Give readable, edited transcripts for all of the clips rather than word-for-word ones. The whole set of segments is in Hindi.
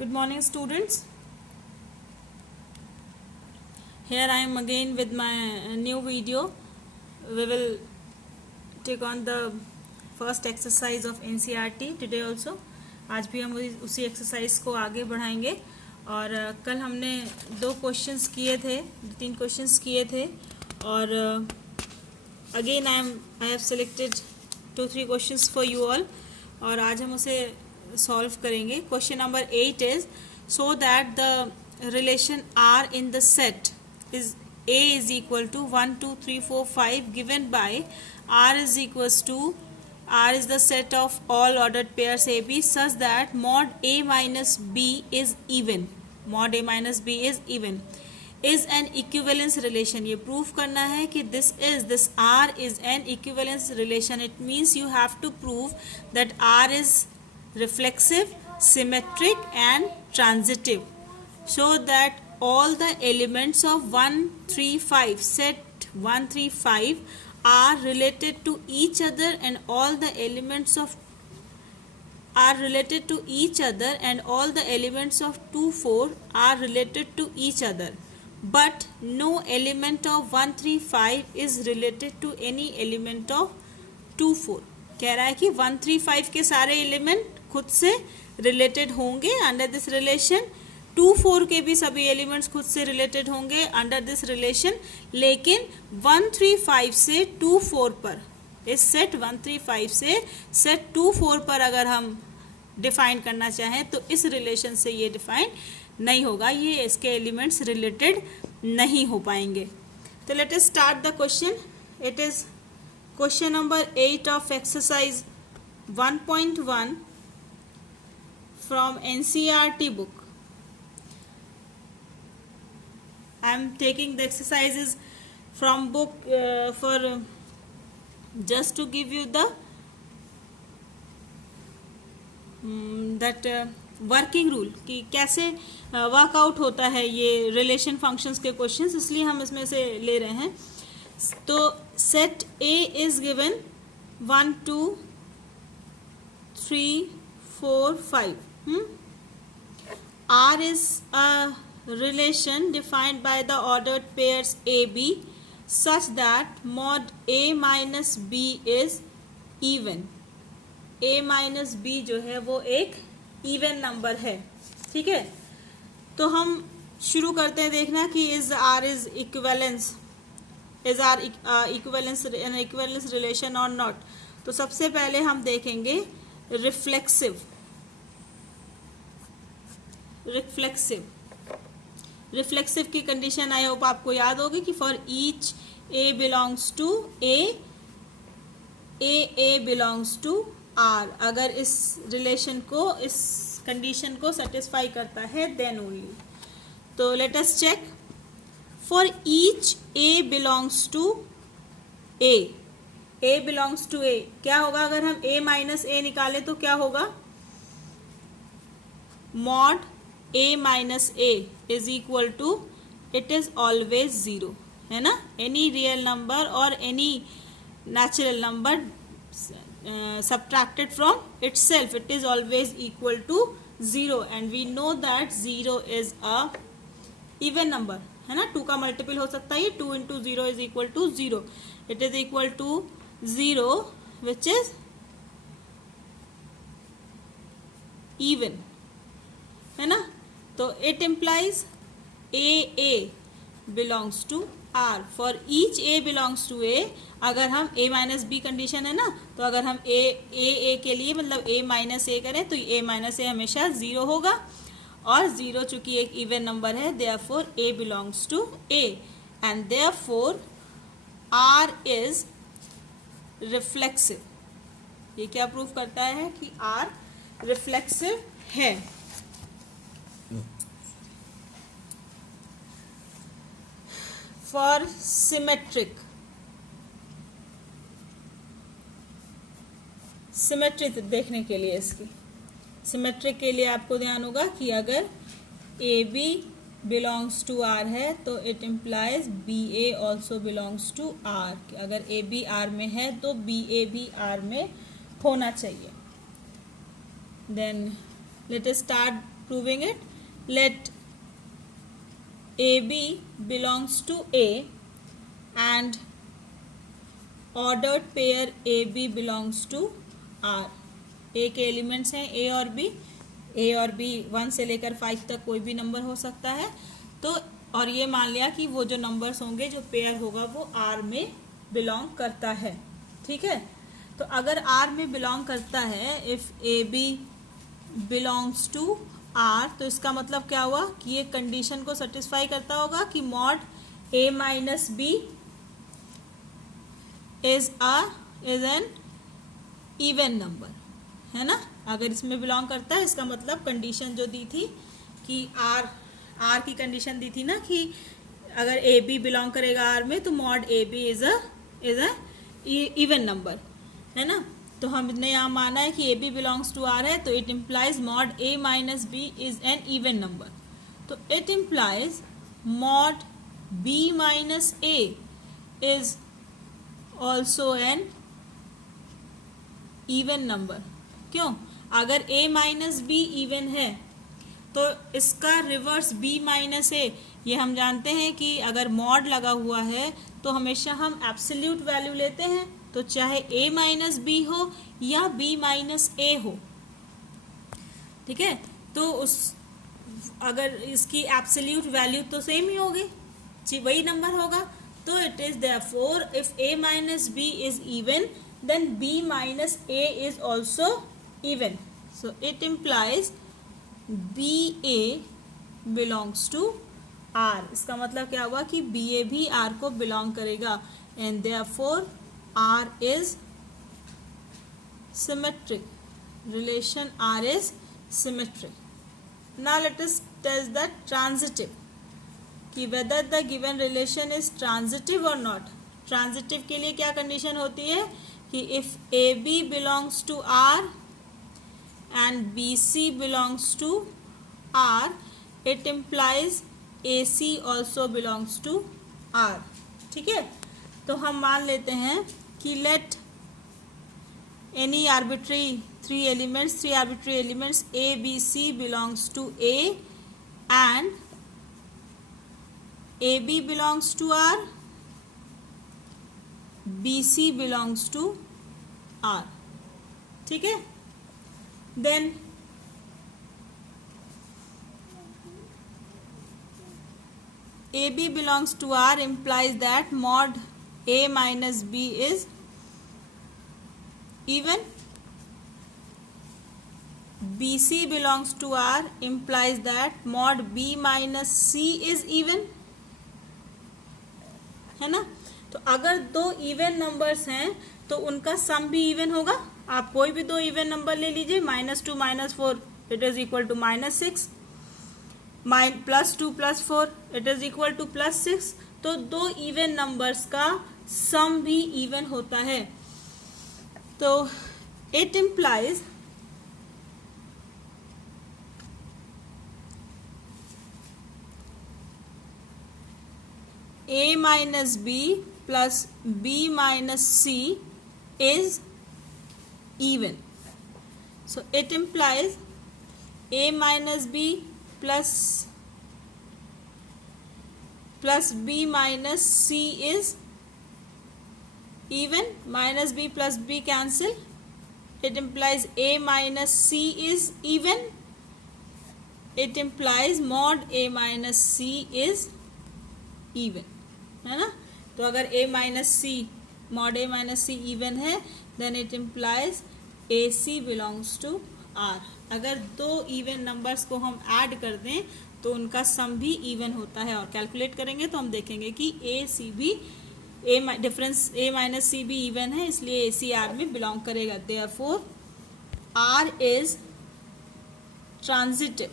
Good morning, students. Here I am again with my new video. We will take on the first exercise of NCERT today also. आज भी हम उसी एक्सरसाइज को आगे बढ़ाएंगे और कल हमने 2 क्वेश्चंस किए थे, 3 क्वेश्चंस किए थे और again I have selected 2-3 questions for you all और आज हम उसे सॉल्व करेंगे. Question number 8 is so that the relation R in the set is A is equal to 1, 2, 3, 4, 5 given by R is equals to R is the set of all ordered pairs AB such that mod A minus B is even. Mod A minus B is even. Is an equivalence relation. ये proof करना है कि this R is an equivalence relation. It means you have to prove that R is reflexive, symmetric and transitive. So that all the elements of 1, 3, 5 set 1, 3, 5 are related to each other and all the elements of 2, 4 are related to each other, but no element of 1, 3, 5 is related to any element of 2, 4. कह रहा है कि 1, 3, 5 के सारे एलिमेंट खुद से रिलेटेड होंगे अंडर दिस रिलेशन, 2, 4 के भी सभी एलिमेंट्स खुद से रिलेटेड होंगे अंडर दिस रिलेशन, लेकिन 1, 3, 5 से 2, 4 पर इस सेट 1, 3, 5 से सेट 2, 4 पर अगर हम डिफाइन करना चाहें तो इस रिलेशन से ये डिफाइन नहीं होगा, ये इसके एलिमेंट्स रिलेटेड नहीं हो पाएंगे. तो let us start the question. It is question number 8 of exercise 1.1 from NCERT book. I am taking the exercises from book for just to give you the that working rule कि कैसे वर्कआउट होता है ये रिलेशन फंक्शंस के क्वेश्चंस, इसलिए हम इसमें से ले रहे हैं. तो set A is given 1, 2, 3, 4, 5. R is a relation defined by the ordered pairs AB such that mod A minus B is even. A minus B जो है वो एक इवन नंबर है. ठीक है, तो हम शुरू करते हैं देखना कि is R is equivalence, is R an equivalence relation or not. तो सबसे पहले हम देखेंगे रिफ्लेक्सिव की कंडीशन आई होप आपको याद होगी कि for each A belongs to A belongs to R, अगर इस रिलेशन को, इस कंडीशन को सेटिस्फाई करता है देन ओनली. तो let us check. For each A belongs to A belongs to A क्या होगा अगर हम A माइनस A निकालें तो क्या होगा? Mod A minus A is equal to, it is always 0, है ना. एनी रियल नंबर और any natural number subtracted from itself, it is always equal to 0 and we know that 0 is a even number, है ना. 2 का मल्टीपल हो सकता है, 2 into 0 is equal to 0. It is equal to 0 which is even, है ना. तो it implies A belongs to R. For each A belongs to A, अगर हम A माइनस B कंडीशन है ना, तो अगर हम A के लिए मतलब A माइनस A करें तो A माइनस A हमेशा 0 होगा और 0 चूंकि एक इवन नंबर है, therefore A belongs to A and therefore R is reflexive. ये क्या प्रूफ करता है कि R रिफ्लेक्सिव है. फॉर सिमेट्रिक देखने के लिए, इसकी सिमेट्रिक के लिए आपको ध्यान होगा कि अगर AB बिलोंग्स टू R है तो it implies BA also belongs to R. अगर AB R में है तो BA भी R में होना चाहिए. Then let us start proving it, let a B belongs to a and ordered pair a B belongs to R. A के एलिमेंट्स हैं ए और बी, ए और बी 1 से लेकर 5 तक कोई भी नंबर हो सकता है। तो और ये मान लिया कि वो जो नंबर्स होंगे, जो पेयर होगा, वो आर में बिलोंग करता है। ठीक है, तो अगर आर में बिलोंग करता है, if A B belongs to R, तो इसका मतलब क्या हुआ कि ये कंडीशन को सेटिस्फाई करता होगा कि mod A minus B is an even number, है ना। अगर इसमें बिलोंग करता है, इसका मतलब कंडीशन जो दी थी कि आर की कंडीशन दी थी ना कि अगर ए बी बिलोंग करेगा आर में, तो mod a b is a even number, है ना। तो हमने यहाँ माना है कि a B belongs to R है, तो it implies mod A minus B is an even number. तो it implies mod b minus a is also an even number. क्यों? अगर a माइनस बी इवन है, तो इसका रिवर्स b माइनस ए, ये हम जानते हैं कि अगर मॉड लगा हुआ है तो हमेशा हम एब्सोल्यूट वैल्यू लेते हैं, तो चाहे a माइनस बी हो या b माइनस ए हो। ठीक है, तो उस अगर इसकी एब्सोल्यूट वैल्यू तो सेम ही होगी, वही नंबर होगा। तो it is therefore if a minus B is even, then b minus a is also even. So it implies ba belongs to r. इसका मतलब क्या हुआ कि ba भी r को belong करेगा, and therefore r is symmetric. Relation r is symmetric. Now let us test the transitive, कि whether the given relation is transitive or not. Transitive के लिए क्या condition होती है कि if AB belongs to R and BC belongs to R, it implies AC also belongs to R. ठीक है, तो हम मान लेते हैं कि let any arbitrary three arbitrary elements A, B, C belongs to A and AB belongs to R, BC belongs to R. ठीक है, then AB belongs to R implies that mod A minus B is even. BC belongs to R implies that mod B minus C is even, है ना। तो अगर दो इवन नंबर्स हैं तो उनका सम भी इवन होगा। आप कोई भी दो इवन नंबर ले लीजिए, -2 -4 it is equal to -6, +2 +4 it is equal to +6। तो दो इवन नंबर्स का सम भी इवन होता है। तो it implies A minus B plus B minus C is even. So it implies A minus B plus B minus C is even. Minus B plus B cancel. It implies A minus C is even. It implies mod A minus C is even, है ना। तो अगर a minus c mod a minus c even है, then it implies a c belongs to R. अगर दो इवन नंबर्स को हम ऐड कर दें तो उनका सम भी इवन होता है, और कैलकुलेट करेंगे तो हम देखेंगे कि ए सी भी डिफरेंस a माइनस सी भी इवन है, इसलिए ए सी आर में बिलोंग करेगा। Therefore R is transitive,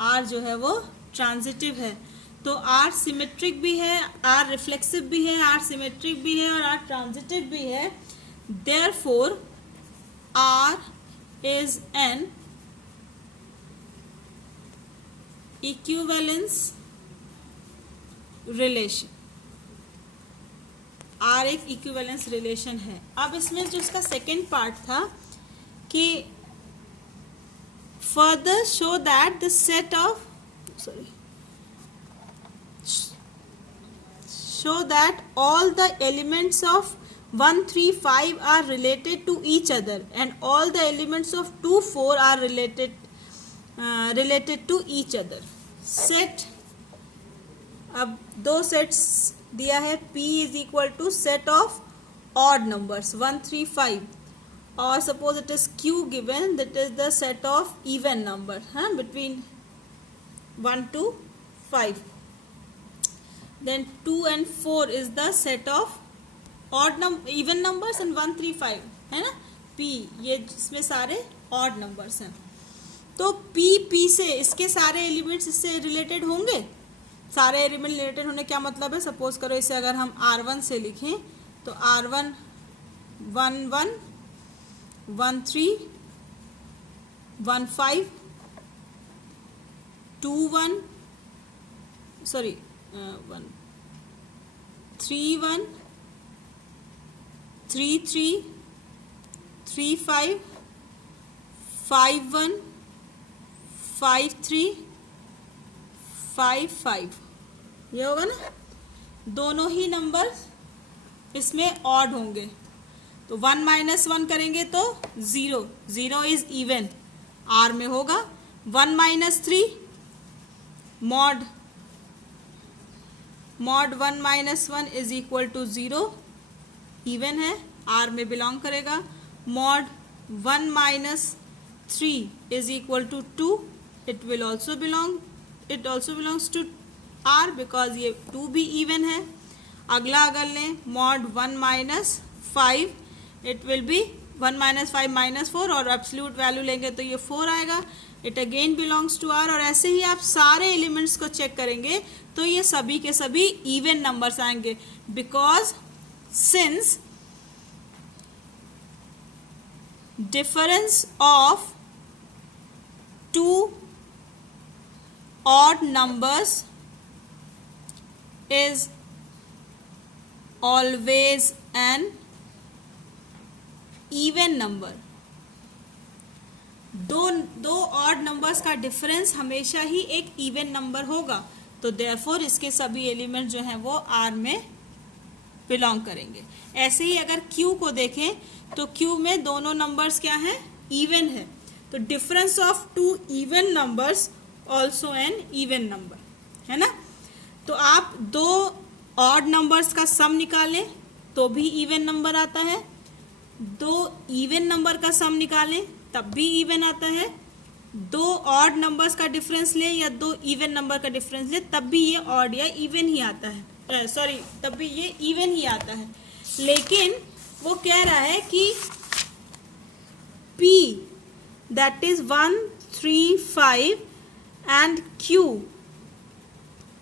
R जो है वो ट्रांजिटिव है। तो आर सिमेट्रिक भी है, आर रिफ्लेक्सिव भी है, आर सिमेट्रिक भी है और आर ट्रांजिटिव भी है। Therefore R is an equivalence relation. R एक इक्विवेलेंस रिलेशन है। अब इसमें जो इसका सेकेंड पार्ट था कि further show that the set of show that all the elements of 1 3 5 are related to each other and all the elements of 2 4 are related to each other. Set, अब दो सेट्स दिया है, P is equal to set of odd numbers 1 3 5 और सपोज इट इज Q गिवन, that is the set of even number between 1 to 5. Then 2 and 4 is the set of even numbers and 1 3 5 है ना. P ये इसमें सारे odd numbers हैं, तो P से इसके सारे एलिमेंट्स इससे रिलेटेड होंगे. सारे एलिमेंट रिलेटेड होने क्या मतलब है, सपोज करो इसे अगर हम R1 से लिखें तो R1 1 1 1 3 1 5 2 1 सॉरी 1 3 1 3 3 3 5 5 1 5 3 5 5. ये होगा ना. दोनों ही नंबर इसमें ऑड होंगे, तो 1 माइनस 1 करेंगे तो 0, 0 इज इवन, आर में होगा. 1 minus 3 mod 1 minus 1 is equal to 0, even है, आर में बिलोंग करेगा. Mod 1 minus 3 is equal to 2, it will also belongs to R because ये 2 भी इवन है. अगला अगर लें mod 1 minus 5, it will be 1 minus 5 minus 4 और एब्सोल्यूट वैल्यू लेंगे तो ये 4 आएगा. It again belongs to R. और ऐसे ही आप सारे एलिमेंट्स को चेक करेंगे तो ये सभी के सभी इवन नंबर्स आएंगे, because since difference of 2 odd numbers is always an even number. दो ऑड नंबर्स का डिफरेंस हमेशा ही एक इवन नंबर होगा, तो देयरफॉर इसके सभी एलिमेंट जो हैं वो आर में बिलोंग करेंगे. ऐसे ही अगर Q को देखें तो Q में दोनों नंबर्स क्या हैं, इवन है, तो difference of 2 even numbers also an even number है ना. तो आप दो ऑड नंबर्स का सम निकालें तो भी इवन नंबर आता है, दो इवन नंबर का सम निकालें तब भी इवन आता है, दो ऑड नंबर्स का डिफरेंस लें या दो इवन नंबर का डिफरेंस लें तब भी ये ऑड या इवन ही आता है, तब भी ये इवन ही आता है. लेकिन वो कह रहा है कि P that is 1 3 5 and Q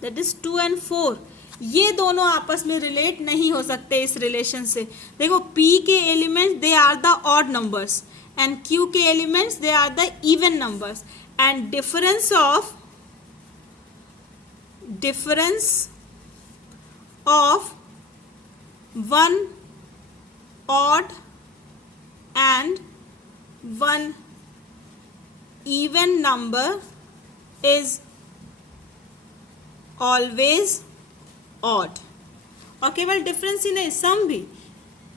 that is 2 and 4, ये दोनों आपस में रिलेट नहीं हो सकते इस रिलेशन से. देखो P के elements they are the odd numbers and Q के elements they are the even numbers, and difference of 1 odd and 1 even number is always odd. और केवल डिफरेंस ही नहीं, सम भी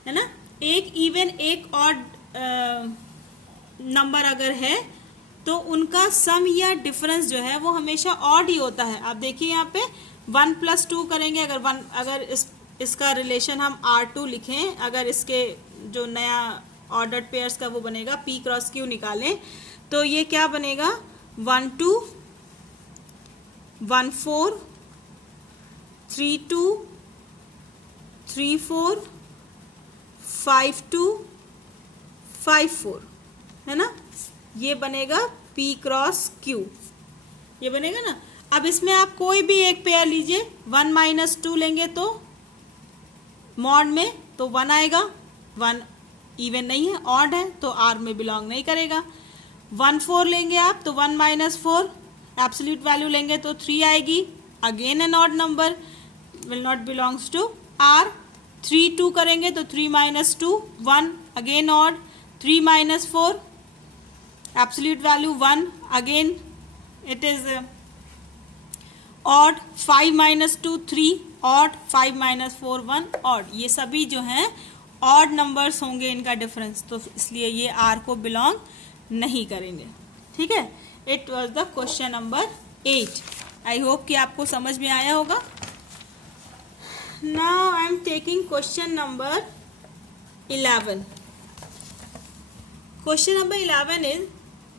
है ना. एक इवन एक ऑड नंबर अगर है तो उनका सम या डिफरेंस जो है वो हमेशा ऑड ही होता है. आप देखिए यहाँ पे 1 + 2 करेंगे, अगर इसका रिलेशन हम R2 लिखें, अगर इसके जो नया ऑर्डर्ड पेयर्स का वो बनेगा P क्रॉस Q निकालें तो ये क्या बनेगा, 1 2 1 4 3 2 3 4 5 2 5 4 है ना. ये बनेगा P क्रॉस Q, ये बनेगा ना. अब इसमें आप कोई भी एक पेयर लीजिए, 1 - 2 लेंगे तो मॉड में तो 1 आएगा, 1 इवन नहीं है, ऑड है तो आर में बिलोंग नहीं करेगा. 1 4 लेंगे आप तो 1 - 4 एब्सोल्यूट वैल्यू लेंगे तो 3 आएगी, again an odd number, will not belongs to R. 3 2 करेंगे तो 3 - 2 1, again odd. 3 - 4 absolute value 1, again it is odd, 5 minus 2 3, odd, 5 minus 4 1, odd. ये सभी जो हैं ऑड नंबर्स होंगे इनका डिफरेंस, तो इसलिए ये आर को बिलोंग नहीं करेंगे। ठीक है, it was the question number 8। I hope कि आपको समझ में आया होगा। Now I am taking question number 11. Question number 11 is,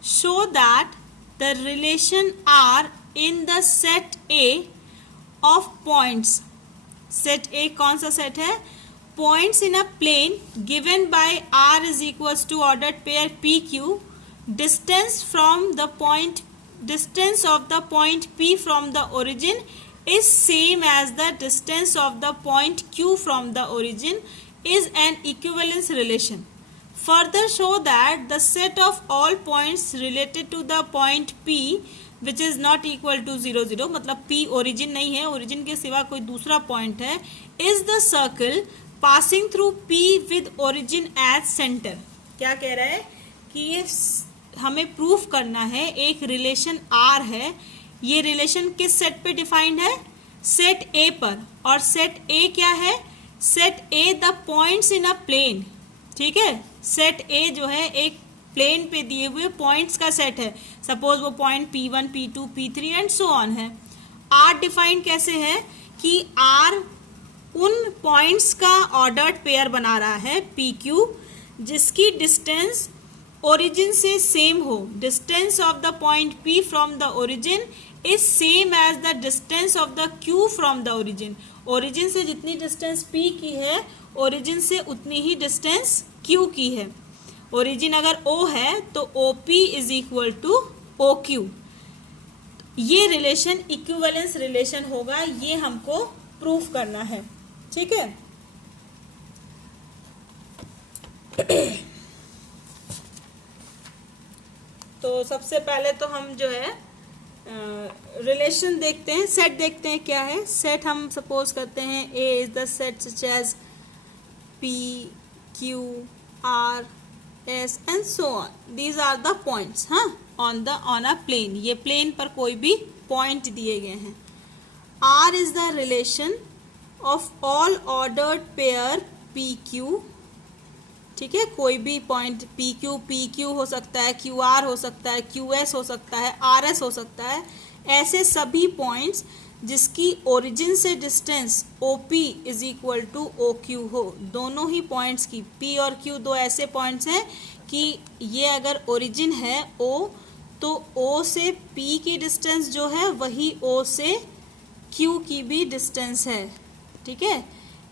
show that the relation R in the set A of points. Set A कौन सा set है? Points in a plane given by R is equals to ordered pair PQ. Distance of the point P from the origin is same as the distance of the point Q from the origin is an equivalence relation. Further show that the set of all points related to the point P which is not equal to 0 0, मतलब P origin नहीं है, origin के सिवा कोई दूसरा point है, is the circle passing through P with origin as center. क्या कह रहा है कि ये हमें प्रूफ करना है, एक रिलेशन R है, ये रिलेशन किस सेट पे डिफाइंड है? सेट A पर। और सेट A क्या है? Set A the points in a plane. ठीक है, सेट A जो है एक प्लेन पे दिए हुए पॉइंट्स का सेट है। सपोज वो point P1 P2 P3 and so on है। R डिफाइन कैसे है कि R उन पॉइंट्स का ऑर्डर्ड पेयर बना रहा है PQ जिसकी डिस्टेंस ओरिजिन से सेम हो। Distance of the point P from the origin is same as the distance of the Q from the origin. Origin से जितनी डिस्टेंस P की है, ओरिजिन से उतनी ही डिस्टेंस Q की है। ओरिजिन अगर O है तो OP is equal to OQ। ये रिलेशन इक्विवेलेंस रिलेशन होगा, ये हमको प्रूफ करना है। ठीक है, तो सबसे पहले तो हम जो है रिलेशन देखते हैं, सेट देखते हैं क्या है। सेट हम सपोज करते हैं A is the set such as P Q R S and so on, these are the points, हाँ, ऑन अ प्लेन। ये प्लेन पर कोई भी पॉइंट दिए गए हैं। R is the relation of all ordered pair PQ। ठीक है, कोई भी पॉइंट PQ हो सकता है, QR हो सकता है, QS हो सकता है, RS हो सकता है। ऐसे सभी पॉइंट्स जिसकी ओरिजिन से distance OP is equal to OQ हो। दोनों ही पॉइंट्स की P और Q दो ऐसे पॉइंट्स हैं कि ये अगर ओरिजिन है O, तो O से P की डिस्टेंस जो है वही O से Q की भी डिस्टेंस है। ठीक है,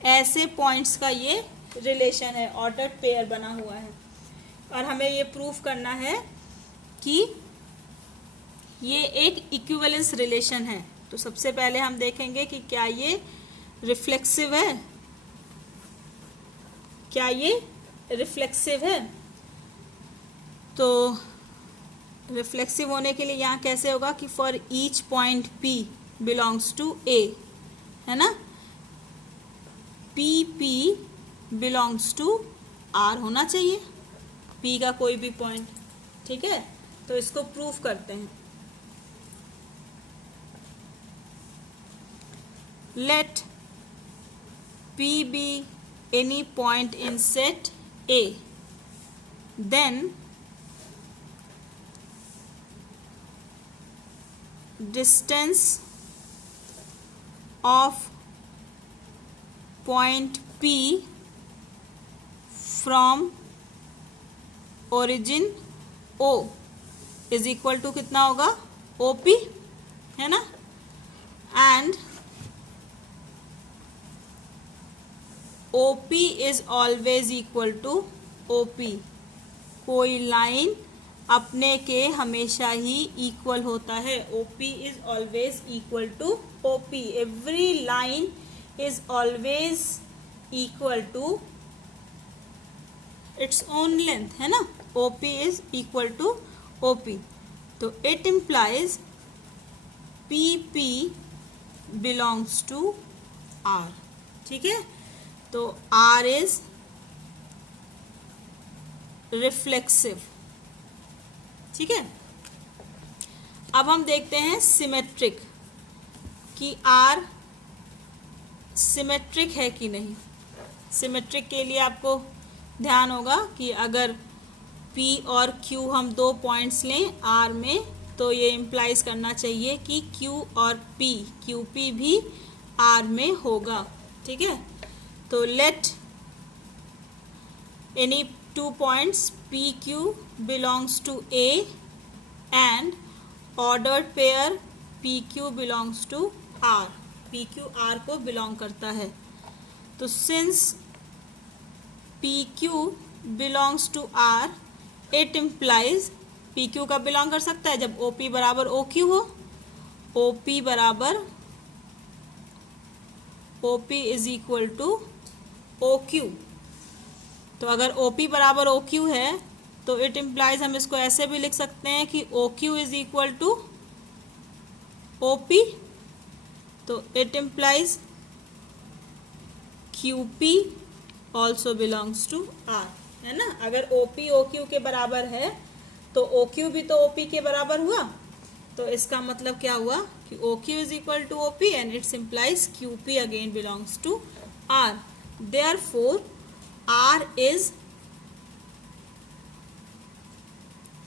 ऐसे पॉइंट्स का ये रिलेशन है, ऑर्डर्ड पेयर बना हुआ है। और हमें ये प्रूफ करना है कि ये एक इक्विवेलेंस रिलेशन है। तो सबसे पहले हम देखेंगे कि क्या ये रिफ्लेक्सिव है, क्या ये रिफ्लेक्सिव है। तो रिफ्लेक्सिव होने के लिए यहाँ कैसे होगा कि for each point P belongs to A, है ना, PP बिलोंग्स टू R होना चाहिए, P का कोई भी पॉइंट। ठीक है, तो इसको प्रूफ करते हैं। Let P be any point in set A, then distance of point P from origin O is equal to कितना होगा? OP, है ना। And OP is always equal to OP। कोई लाइन अपने के हमेशा ही इक्वल होता है। OP is always equal to OP। Every line is always equal to its own length, है ना। OP is equal to OP, तो it implies PP belongs to R। ठीक है, तो R is reflexive। ठीक है। अब हम देखते हैं सिमेट्रिक कि आर सिमेट्रिक है कि नहीं। सिमेट्रिक के लिए आपको ध्यान होगा कि अगर P और Q हम दो पॉइंट्स लें R में, तो ये इम्प्लाइज करना चाहिए कि Q और P, QP भी R में होगा। ठीक है, तो let any two points PQ belongs to A and ordered pair PQ belongs to R। PQ R को बिलोंग करता है, तो since PQ belongs to R, it implies PQ का बिलोंग कर सकता है जब OP बराबर OQ हो। OP बराबर OP is equal to OQ। तो अगर OP बराबर OQ है तो इट इम्प्लाइज हम इसको ऐसे भी लिख सकते हैं कि OQ is equal to OP। तो it implies QP also belongs to R, है ना। अगर OP OQ के बराबर है तो OQ भी तो OP के बराबर हुआ, तो इसका मतलब क्या हुआ कि OQ is equal to OP and its implies QP again belongs to R। Therefore R is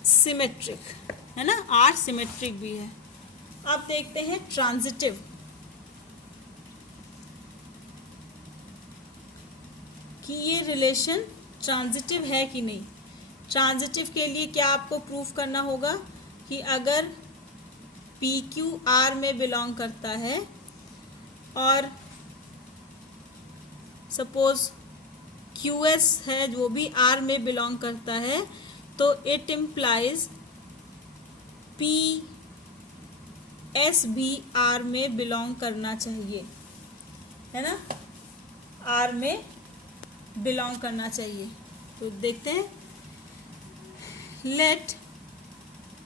symmetric, है ना, R सिमेट्रिक भी है। अब देखते हैं ट्रांजिटिव कि ये रिलेशन ट्रांजिटिव है कि नहीं। ट्रांजिटिव के लिए क्या आपको प्रूफ करना होगा कि अगर PQ R में बिलोंग करता है और सपोज QS है जो भी R में बिलोंग करता है, तो इट इम्प्लाइज PS भी R में बिलोंग करना चाहिए, है ना, R में बिलोंग करना चाहिए। तो देखते हैं, late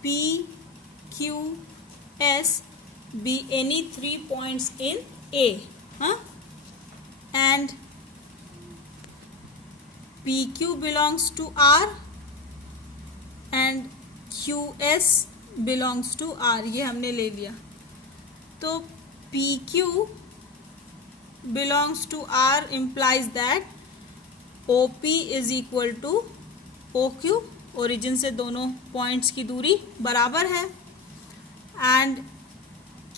PQS be any 3 points in A, and PQ belongs to R and QS belongs to R, ये हमने ले लिया। तो PQ belongs to R implies that OP is equal to OQ, origin से दोनों पॉइंट्स की दूरी बराबर है, and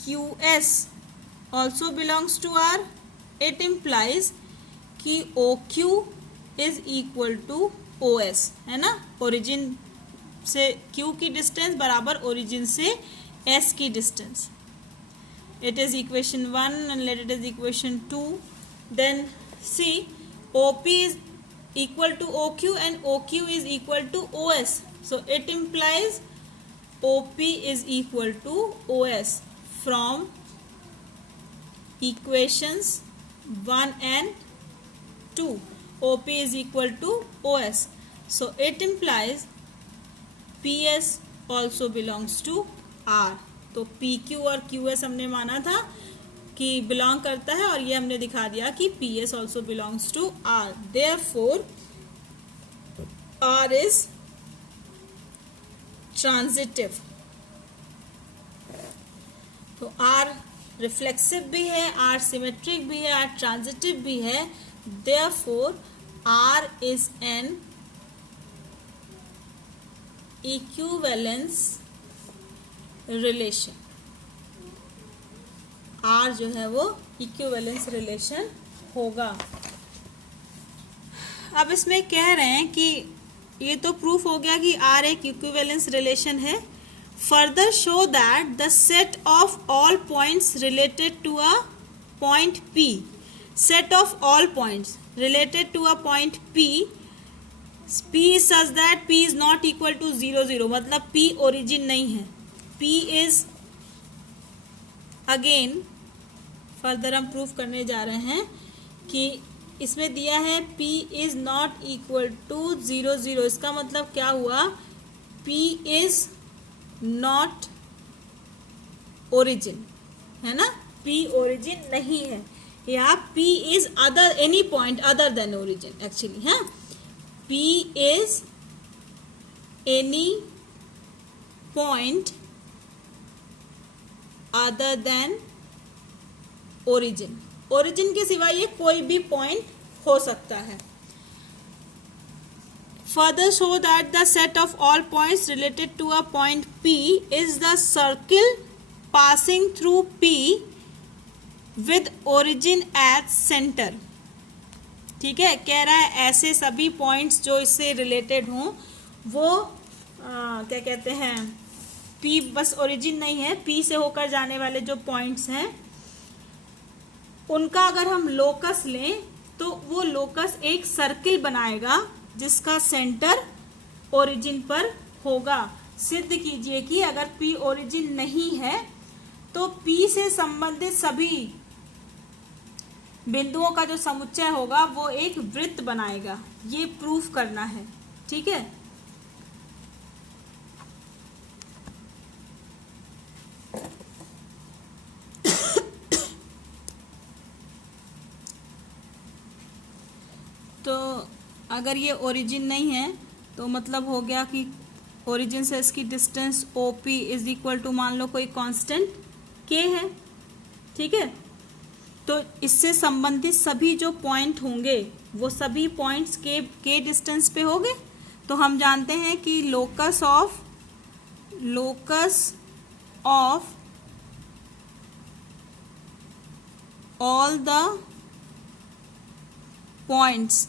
QS also belongs to R, it implies कि OQ is equal to OS, है ना। ओरिजिन से Q की डिस्टेंस बराबर ओरिजिन से S की distance. It is equation 1 and let it is equation 2। Then see OP is equal to OQ and OQ is equal to OS, so it implies OP is equal to OS from equations 1 and 2। OP is equal to OS, so it implies PS also belongs to R। तो PQ और QS हमने माना था कि बिलोंग करता है और ये हमने दिखा दिया कि PS also belongs to R। Therefore R is transitive। तो R रिफ्लेक्सिव भी है, R सिमेट्रिक भी है, R ट्रांजिटिव भी है। Therefore R is an equivalence relation। R जो है वो इक्विवेलेंस रिलेशन होगा। अब इसमें कह रहे हैं कि ये तो प्रूफ हो गया कि R एक इक्विवेलेंस रिलेशन है। Further show that the set of all points related to a point P, set of all points related to a point P such that P is not equal to 0 0, मतलब P ओरिजिन नहीं है। P इज अगेन फर्दर हम प्रूफ करने जा रहे हैं कि इसमें दिया है P is not equal to 0 0, इसका मतलब क्या हुआ, P इज नॉट ओरिजिन, है ना, P ओरिजिन नहीं है, या P is other any point other than origin actually, है। P is any point other than origin. origin के सिवा ये कोई भी point हो सकता है. Further show that the set of all points related to a point P is the circle passing through P with origin at center. ठीक है, कह रहा है ऐसे सभी पॉइंट्स जो इससे रिलेटेड हों वो क्या कहते हैं, P बस ओरिजिन नहीं है, P से होकर जाने वाले जो पॉइंट्स हैं उनका अगर हम लोकस लें तो वो लोकस एक सर्किल बनाएगा जिसका सेंटर ओरिजिन पर होगा. सिद्ध कीजिए कि अगर P ओरिजिन नहीं है तो P से संबंधित सभी बिंदुओं का जो समुच्चय होगा वो एक वृत्त बनाएगा. ये प्रूफ करना है. ठीक है, तो अगर ये ओरिजिन नहीं है तो मतलब हो गया कि ओरिजिन से इसकी distance OP is equal to मान लो कोई कांस्टेंट K है. ठीक है, तो इससे संबंधित सभी जो पॉइंट होंगे वो सभी पॉइंट्स के डिस्टेंस पे होंगे. तो हम जानते हैं कि locus of all the points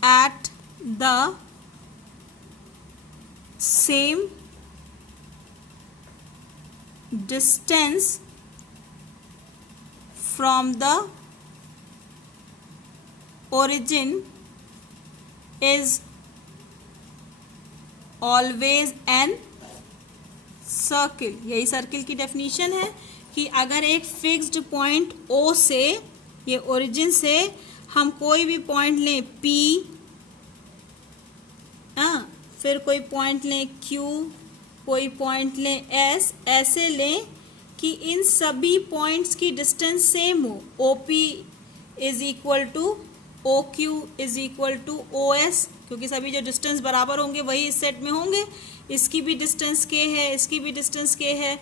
at the same distance from the origin is always an circle. यही सर्किल की डेफिनेशन है कि अगर एक फिक्स्ड पॉइंट O से, ये ओरिजिन से हम कोई भी पॉइंट लें P, फिर कोई पॉइंट लें Q, कोई पॉइंट लें S, ऐसे लें कि इन सभी पॉइंट्स की डिस्टेंस सेम हो. OP is equal to OQ is equal to OS, क्योंकि सभी जो डिस्टेंस बराबर होंगे वही इस सेट में होंगे. इसकी भी डिस्टेंस K है, इसकी भी डिस्टेंस K है,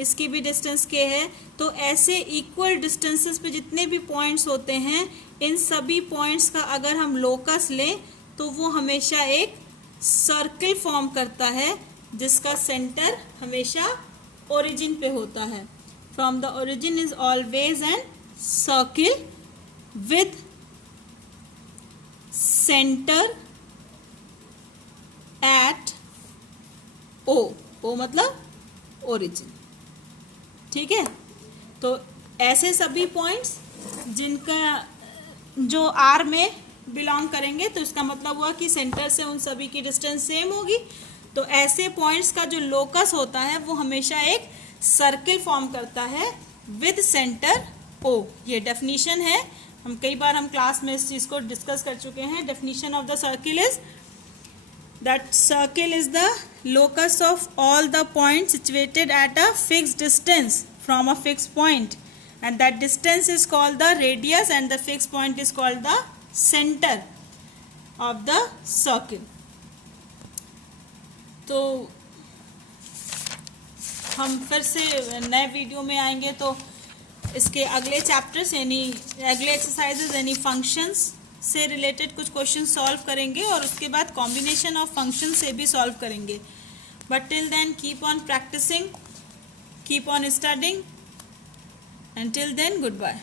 इसकी भी डिस्टेंस K है. तो ऐसे इक्वल डिस्टेंसेस पे जितने भी पॉइंट्स होते हैं इन सभी पॉइंट्स का अगर हम लोकस लें तो वो हमेशा एक सर्किल फॉर्म करता है जिसका सेंटर हमेशा ओरिजिन पे होता है. From the origin is always an circle with centre at O मतलब ओरिजिन. ठीक है, तो ऐसे सभी पॉइंट्स जिनका जो R में बिलोंग करेंगे तो इसका मतलब हुआ कि सेंटर से उन सभी की डिस्टेंस सेम होगी. तो ऐसे पॉइंट्स का जो लोकस होता है वो हमेशा एक सर्किल फॉर्म करता है विद सेंटर O. ये डेफिनेशन है, हम कई बार हम क्लास में इस चीज़ को डिस्कस कर चुके हैं. Definition of the circle is that circle is the locus of all the points situated at a fixed distance from a fixed point, and that distance is called the radius and the fixed point is called the center of the circle. तो हम फिर से नए वीडियो में आएंगे तो इसके अगले चैप्टर्स यानी अगले एक्सरसाइजेज यानी फंक्शंस से रिलेटेड कुछ क्वेश्चन सॉल्व करेंगे और उसके बाद कॉम्बिनेशन ऑफ फंक्शन से भी सॉल्व करेंगे. But till then keep on practising, keep on studying. Until then, goodbye.